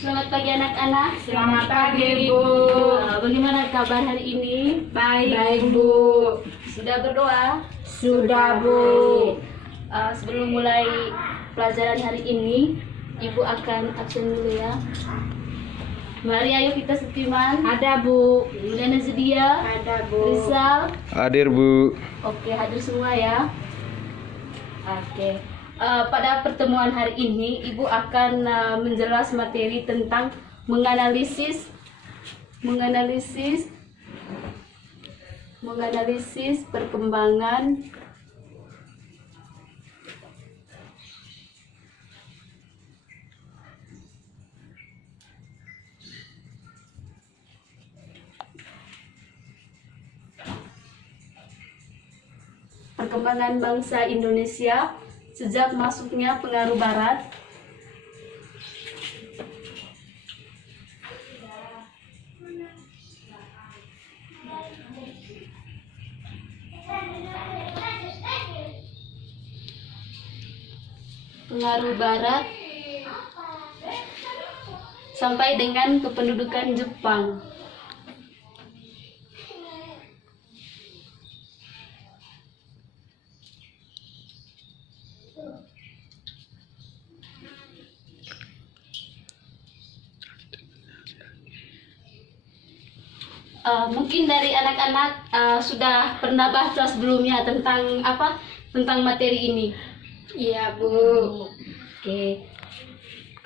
Selamat pagi anak-anak. Selamat pagi, Bu. Bagaimana kabar hari ini? Baik, Bu. Sudah berdoa? Sudah, Bu. Sebelum mulai pelajaran hari ini, Ibu akan absen dulu ya. Mari ayo kita setiman. Ada, Bu. Juliana Zedia. Ada, Bu. Rizal. Hadir, Bu. Oke, hadir semua ya. Oke. Pada pertemuan hari ini, Ibu akan menjelas materi tentang menganalisis perkembangan bangsa Indonesia sejak masuknya pengaruh Barat sampai dengan kependudukan Jepang. Mungkin dari anak-anak sudah pernah baca sebelumnya tentang materi ini. Iya, Bu. Oke.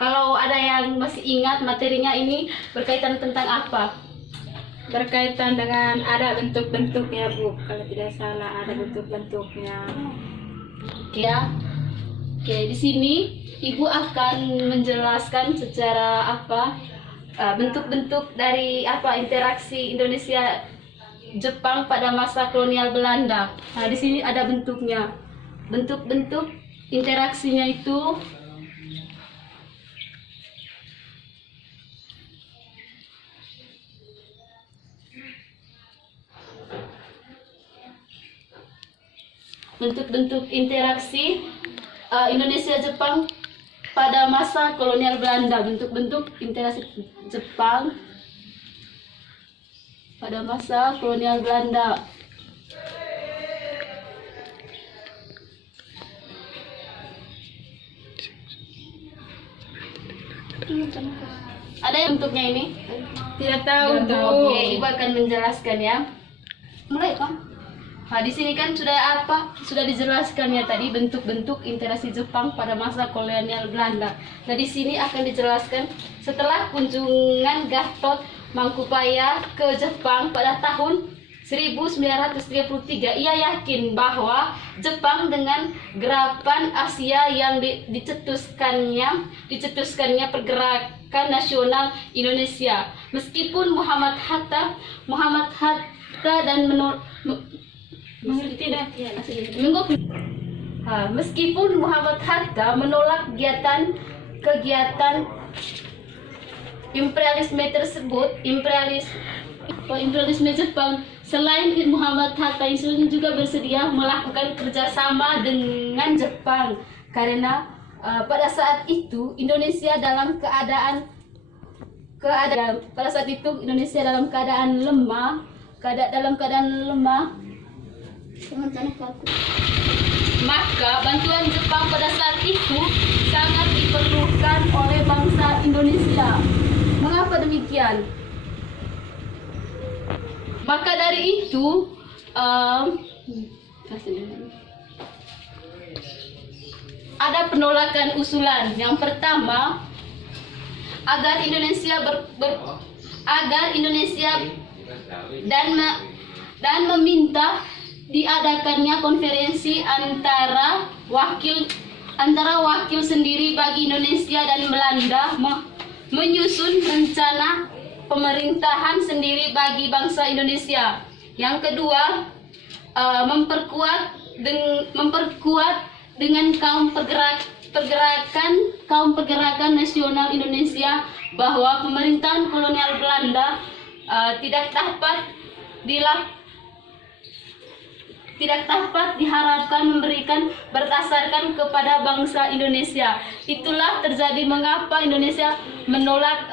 Kalau ada yang masih ingat materinya ini berkaitan tentang apa? Berkaitan dengan ada bentuk-bentuknya, Bu. Kalau tidak salah ada bentuk-bentuknya. Oke ya. Oke, di sini Ibu akan menjelaskan secara bentuk-bentuk dari interaksi Indonesia Jepang pada masa kolonial Belanda. Nah, di sini ada bentuknya. Bentuk-bentuk interaksinya itu Indonesia Jepang pada masa kolonial Belanda. Bentuk-bentuk interaksi Jepang pada masa kolonial Belanda. Ada yang bentuknya ini? Tidak tahu, Bu. Oke, Ibu akan menjelaskan ya. Mulai, Pak. Nah, di sini kan sudah dijelaskan ya tadi bentuk-bentuk interaksi Jepang pada masa kolonial Belanda. Nah, di sini akan dijelaskan setelah kunjungan Gatot Mangkupaya ke Jepang pada tahun 1933, ia yakin bahwa Jepang dengan gerakan Asia yang dicetuskannya pergerakan nasional Indonesia. Meskipun Muhammad Hatta dan meskipun Muhammad Hatta menolak kegiatan imperialisme tersebut, imperialisme Jepang, selain Muhammad Hatta juga bersedia melakukan kerjasama dengan Jepang karena pada saat itu Indonesia dalam keadaan lemah. Maka bantuan Jepang pada saat itu sangat diperlukan oleh bangsa Indonesia. Mengapa demikian? Maka dari itu ada penolakan usulan. Yang pertama, agar Indonesia dan meminta diadakannya konferensi antara wakil sendiri bagi Indonesia dan Belanda menyusun rencana pemerintahan sendiri bagi bangsa Indonesia. Yang kedua, memperkuat dengan kaum pergerakan nasional Indonesia bahwa pemerintahan kolonial Belanda tidak dapat tidak dapat diharapkan memberikan berdasarkan kepada bangsa Indonesia. Itulah terjadi mengapa Indonesia menolak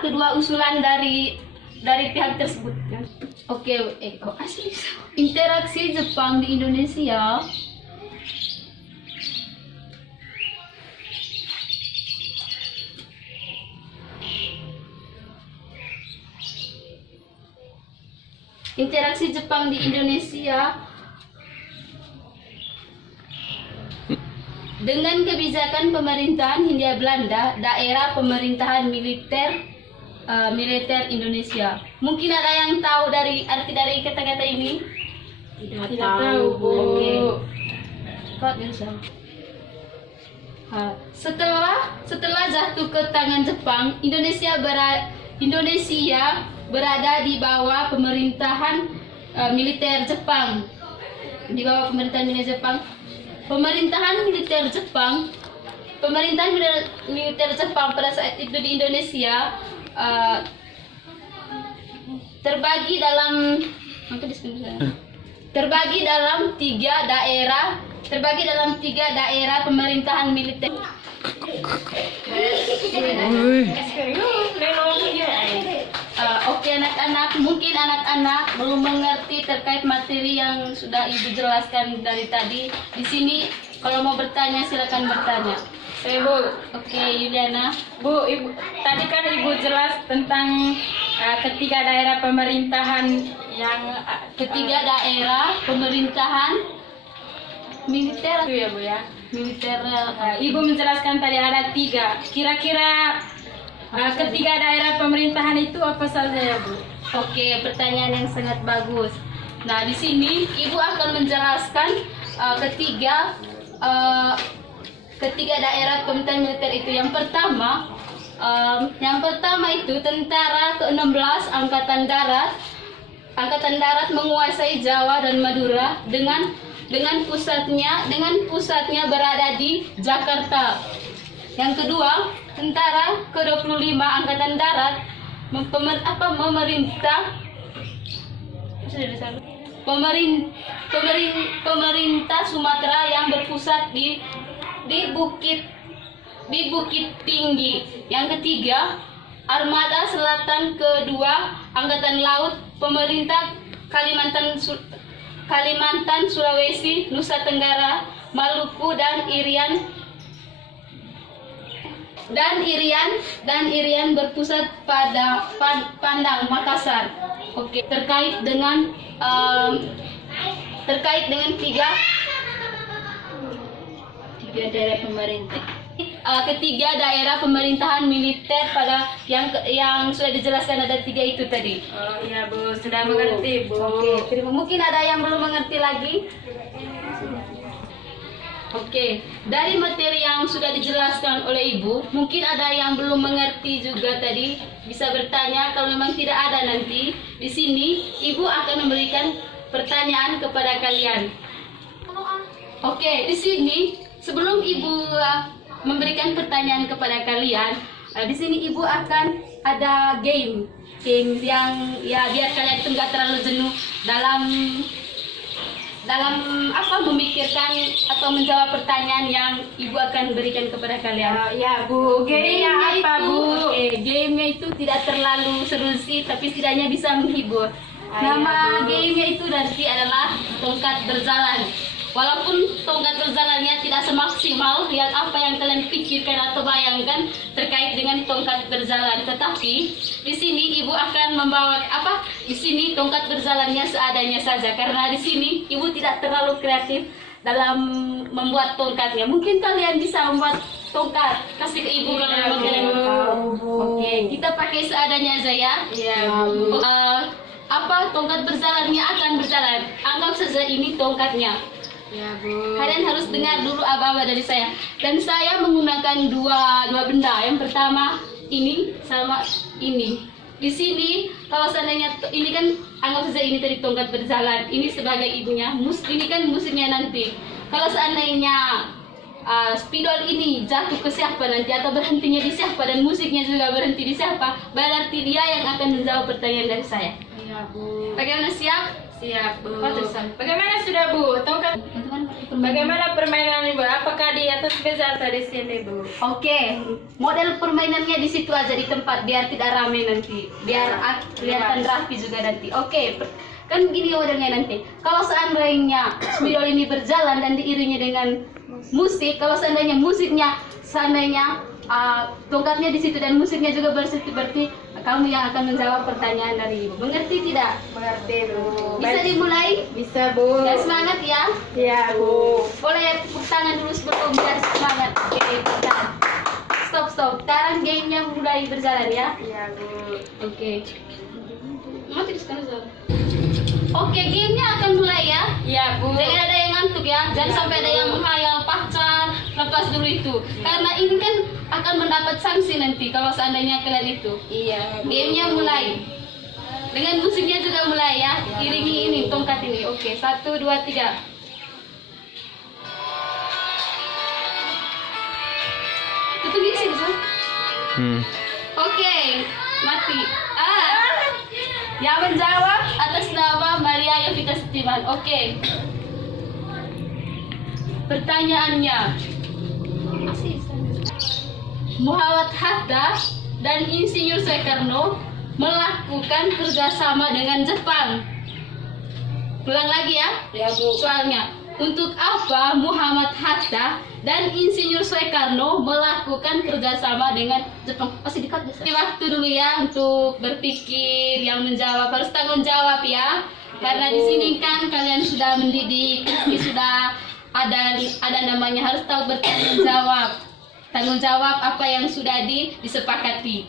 kedua usulan dari pihak tersebut. Oke, asli. Interaksi Jepang di Indonesia. Interaksi Jepang di Indonesia dengan kebijakan pemerintahan Hindia Belanda, daerah pemerintahan militer Indonesia. Mungkin ada yang tahu dari arti dari kata-kata ini? Tidak tahu, Bu. Oke. Kau bisa. Setelah jatuh ke tangan Jepang, Indonesia berada di bawah pemerintahan militer Jepang. Di bawah pemerintahan militer Jepang. Pemerintahan militer Jepang pada saat itu di Indonesia terbagi dalam tiga daerah pemerintahan militer. Oke anak-anak, mungkin anak-anak belum mengerti terkait materi yang sudah Ibu jelaskan dari tadi. Di sini kalau mau bertanya silakan bertanya. Bu. Oke, Yuliana. Bu, Ibu, tadi kan Ibu jelas tentang ketiga daerah pemerintahan yang Daerah pemerintahan militer itu ya, Bu ya. militer. Ibu menjelaskan tadi ada 3. Kira-kira ketiga daerah pemerintahan itu apa saja ya, Bu? Oke, pertanyaan yang sangat bagus. Nah, di sini Ibu akan menjelaskan ketiga daerah pemerintahan militer itu. Yang pertama itu Tentara ke-16 Angkatan Darat menguasai Jawa dan Madura dengan pusatnya berada di Jakarta. Yang kedua, Tentara ke-25 Angkatan Darat pemerintah Sumatera yang berpusat di Bukit Tinggi. Yang ketiga, Armada Selatan kedua Angkatan Laut pemerintah Kalimantan, Sulawesi, Nusa Tenggara, Maluku dan Irian berpusat pada Padang, Makassar. Oke, terkait dengan tiga daerah pemerintah. Ketiga daerah pemerintahan militer pada yang sudah dijelaskan ada 3 itu tadi. Oh iya, Bu, sudah mengerti, Bu. Oke, mungkin ada yang belum mengerti lagi. Oke, dari materi yang sudah dijelaskan oleh Ibu, mungkin ada yang belum mengerti juga tadi, bisa bertanya. Kalau memang tidak ada, nanti di sini Ibu akan memberikan pertanyaan kepada kalian. Oke, di sini sebelum Ibu memberikan pertanyaan kepada kalian, di sini Ibu akan ada game yang ya biar kalian itu nggak terlalu jenuh dalam memikirkan atau menjawab pertanyaan yang Ibu akan berikan kepada kalian. Ya, Bu. Gamenya apa, Bu? Gamenya itu tidak terlalu seru sih, tapi setidaknya bisa menghibur. Nama gamenya itu nanti adalah tongkat berjalan. Walaupun tongkat berjalannya tidak semaksimal yang apa yang kalian pikirkan atau bayangkan terkait dengan tongkat berjalan, tetapi di sini Ibu akan membawa di sini tongkat berjalannya seadanya saja, karena di sini Ibu tidak terlalu kreatif dalam membuat tongkatnya. Mungkin kalian bisa membuat tongkat, kasih ke Ibu kalau memang kalian mau. Oke, kita pakai seadanya aja ya. Iya, Bu. Tongkat berjalannya akan berjalan. Anggap saja ini tongkatnya. Ya, Bu. Kalian harus dengar dulu aba-aba dari saya. Dan saya menggunakan dua benda. Yang pertama ini sama ini. Di sini kalau seandainya ini kan anggap saja ini tadi tongkat berjalan. Ini sebagai ibunya. Ini kan musuhnya nanti. Kalau seandainya spidol ini jatuh ke siapa nanti atau berhentinya di siapa dan musiknya juga berhenti di siapa, berarti dia yang akan menjawab pertanyaan dari saya. Iya, Bu. Bagaimana, siap? Siap, Bu. Oh, terusan. Bagaimana sudah, Bu? Tongkat. Bagaimana permainan Ibu? Apakah di atas meja atau di sini, Bu? Oke, model permainannya di situ aja di tempat biar tidak rame nanti, biar kelihatan rapi juga nanti. Oke, kan gini modelnya nanti. Kalau seandainya spidol ini berjalan dan diiringi dengan musik, kalau seandainya musiknya, tongkatnya di situ dan musiknya juga berarti kamu yang akan menjawab pertanyaan dari Ibu. Mengerti tidak? Mengerti, Bu. Bisa dimulai? Bisa, Bu. Dan semangat ya. Iya, Bu. Boleh tepuk tangan dulu sebelum biar semangat. Oke, bentar. Stop. Sekarang gamenya mulai berjalan ya. Iya, Bu. Oke. Mati di sekarang. Oke, gamenya akan mulai ya. Iya, Bu. Jangan ada yang ngantuk ya. Jangan Iya, sampai ada Bu. yang menghayal pacar. Lepas dulu itu. Karena ini kan akan mendapat sanksi nanti kalau seandainya kalian itu. Iya, Bu. Gamenya mulai. Dengan musiknya juga mulai ya. Iringi ini tongkat ini. Oke, 1, 2, 3. Tutup di sini, Son. Oke, mati. Yang menjawab atas nama Maria Yovita Setiman. Oke. Pertanyaannya. Muhammad Hatta dan Insinyur Soekarno melakukan kerjasama dengan Jepang. Ulang lagi ya. Ya, Bu. Soalnya, untuk apa Muhammad Hatta dan Insinyur Soekarno melakukan kerjasama dengan Jepang? Pasti dikat. Waktu dulu ya untuk berpikir, yang menjawab harus tanggung jawab ya. Karena di sini kan kalian sudah mendidik, sudah ada namanya harus tahu bertanggung jawab. Tanggung jawab apa yang sudah disepakati.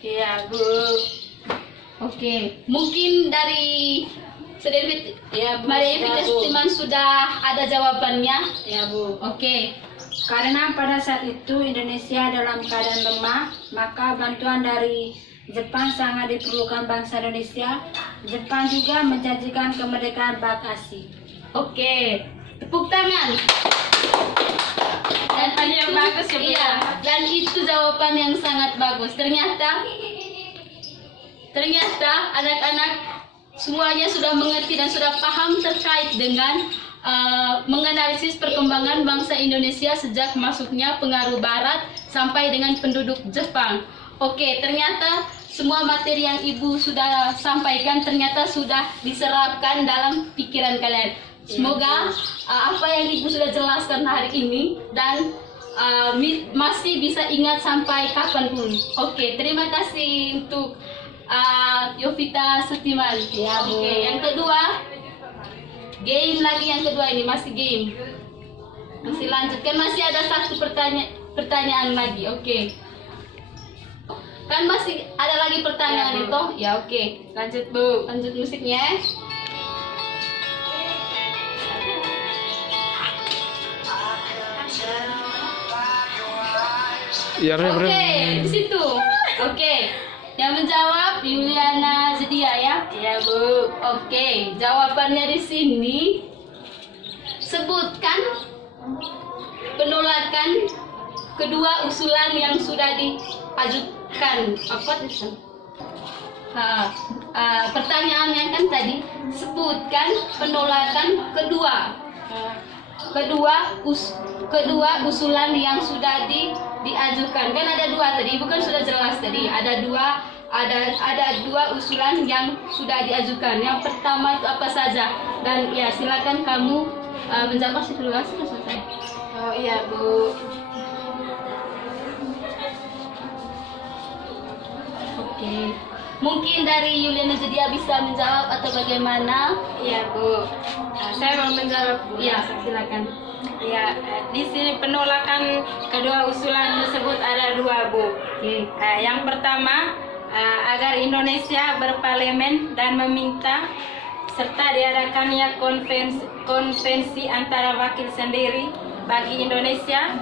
Iya, Bu. Oke, mungkin dari Ya, Bu. Maria Yovita Setiman sudah ada jawabannya. Ya, Bu. Oke. Karena pada saat itu Indonesia dalam keadaan lemah, maka bantuan dari Jepang sangat diperlukan bangsa Indonesia. Jepang juga menjanjikan kemerdekaan Bakasi. Oke, tepuk tangan. Dan Jawaban yang bagus ya, Bu. Iya, dan itu jawaban yang sangat bagus. Ternyata anak-anak semuanya sudah mengerti dan sudah paham terkait dengan menganalisis perkembangan bangsa Indonesia sejak masuknya pengaruh Barat sampai dengan penduduk Jepang. Oke, ternyata semua materi yang Ibu sudah sampaikan ternyata sudah diserapkan dalam pikiran kalian. Semoga apa yang Ibu sudah jelaskan hari ini dan masih bisa ingat sampai kapanpun. Oke, terima kasih untuk Yovita Setiman. Ya, Bu. Oke, yang kedua, game lagi yang kedua ini masih game. Masih lanjutkan, masih ada satu pertanyaan lagi. Oke. Kan masih ada lagi pertanyaan Ya, Bu. itu? Ya, oke. Lanjut, Bu. Lanjut musiknya. Ya, Oke, di situ. Oke. Yang menjawab Yuliana Zedia ya. Ya, Bu. Oke, jawabannya di sini. Sebutkan penolakan kedua usulan yang sudah diajukan. Apa itu? Pertanyaannya kan tadi, sebutkan penolakan kedua usulan yang sudah diajukan. Kan ada dua tadi, Ibu kan sudah jelas tadi. Ada dua usulan yang sudah diajukan. Yang pertama itu apa saja? Dan ya silakan kamu menjawab sudah selesai. Oh, iya, Bu. Oke. Mungkin dari Yuliana Zedia bisa menjawab atau bagaimana? Iya, Bu. Saya mau menjawab, Bu. Ya, silakan. Ya, di sini penolakan kedua usulan tersebut ada dua, Bu. Oke. Yang pertama, agar Indonesia berparlemen dan meminta serta diadakannya konvensi antara wakil sendiri bagi Indonesia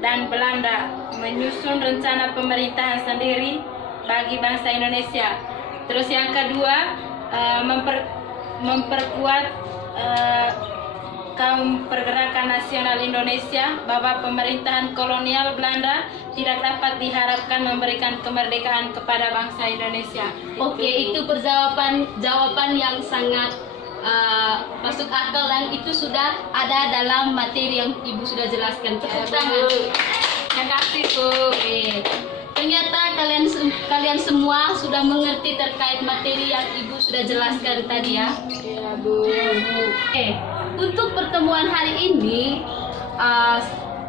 dan Belanda menyusun rencana pemerintahan sendiri bagi bangsa Indonesia. Terus yang kedua, memperkuat kaum pergerakan nasional Indonesia bahwa pemerintahan kolonial Belanda tidak dapat diharapkan memberikan kemerdekaan kepada bangsa Indonesia. Oke, itu jawaban yang sangat masuk akal dan itu sudah ada dalam materi yang Ibu sudah jelaskan. Tepuk tangan. Terima kasih, Bu. Oke. Ternyata kalian semua sudah mengerti terkait materi yang Ibu sudah jelaskan tadi ya. Iya, Bu. Oke, untuk pertemuan hari ini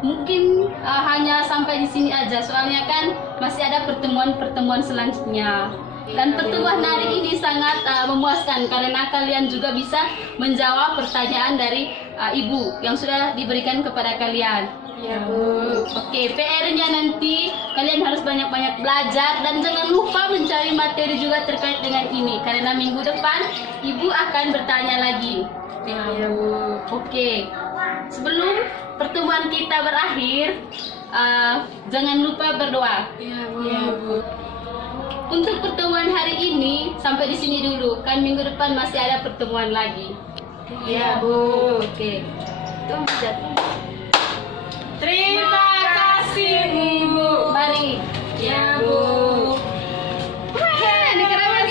mungkin hanya sampai di sini aja. Soalnya kan masih ada pertemuan-pertemuan selanjutnya. Dan pertemuan hari ini sangat memuaskan karena kalian juga bisa menjawab pertanyaan dari Ibu yang sudah diberikan kepada kalian. Iya, Bu. Oke, PR-nya nanti kalian harus banyak-banyak belajar dan jangan lupa mencari materi juga terkait dengan ini karena minggu depan Ibu akan bertanya lagi. Iya, Bu. Oke, sebelum pertemuan kita berakhir, jangan lupa berdoa. Iya, Bu. Untuk pertemuan hari ini sampai di sini dulu, kan minggu depan masih ada pertemuan lagi. Iya, Bu. Oke, itu jatuh. Terima